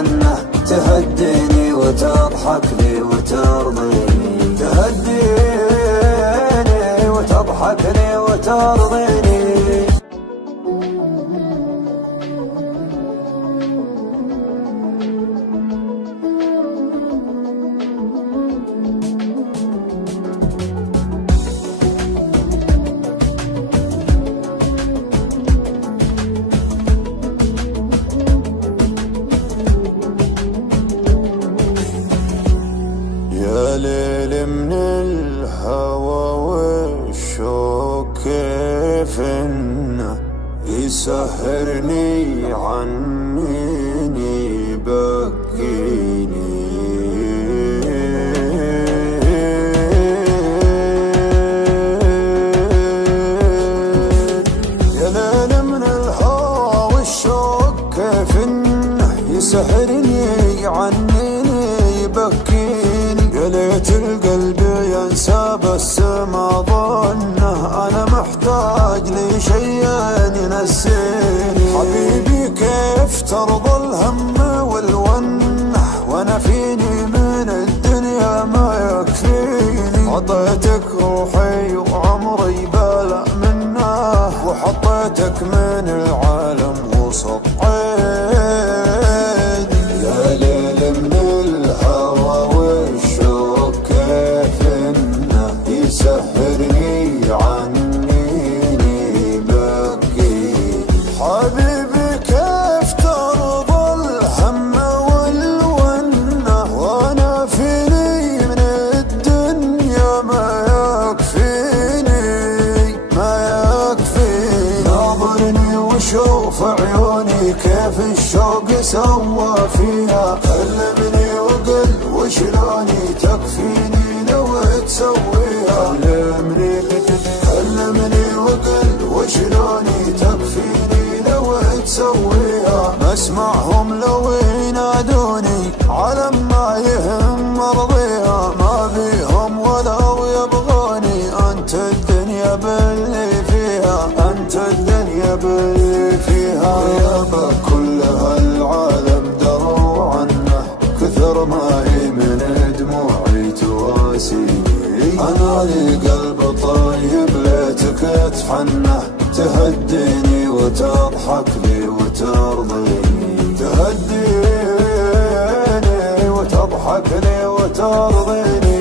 عنه، تهديني وتضحك لي وترضيني، تهديني وتضحك لي وترضيني. يا ليل من الهوى والشوق كيف انه يسهرني عنيني يبكيني. يا ليل من الهوى والشوق كيف انه يسهرني عنيني يبكيني. يا ليت القلب ينسى بس ما ظنه انا محتاج لي شيء ينسيني. حبيبي كيف ترضى الهم والونه وانا فيني من الدنيا ما يكفيني. عطيتك روحي وعمري بلا منه وحطيتك من العالم وسط عيني. يا ليل من الهوى والشوق كيف انه يسهرني عنيني يبكيني. حبيبي كيف ترضى الهم والونه وانا فيني من الدنيا ما يكفيني ما يكفيني. ناظرني وشوف عيوني كيف الشوق سوى فيها. كلمني وقل وشلوني تكفيني لو تسويها. كلمني وقل وشلوني تكفيني لو تسويها. مسمعهم لو ينادوني على ما يهم مرضيها. ما بيهم ولو يبغوني انت الدنيا باللي فيها. انت الدنيا باللي فيها. يابا كل هالعالم دروا عنه كثر ما هي من دموعي تواسيني. انا لي قلب طيب ليتك تحنه، تهديني وتضحك لي وترضيني، تهديني وتضحك لي وترضيني.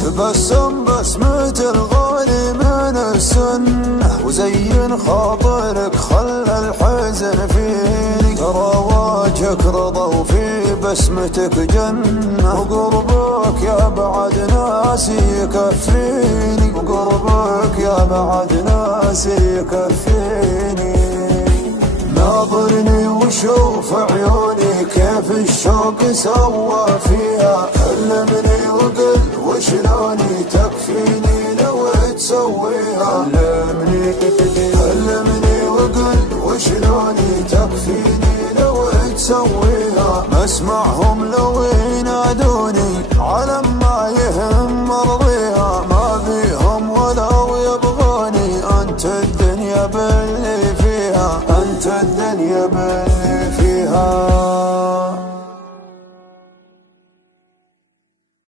تبسم بسمة الغالي من السنة وزين خاطرك خلى الحزن فيني. ترى وجهك رضا وفي بسمتك جنة وقربك يا بعد ناسي يكفيني. وقربك يا بعد ناسي يكفيني. ناظرني وشوف عيوني كيف الشوق سوى فيها. كلمني وقل وشلوني تكفيني لو تسويها. كلمني وقل وشلوني تكفيني لو تسويها. مسمعهم لو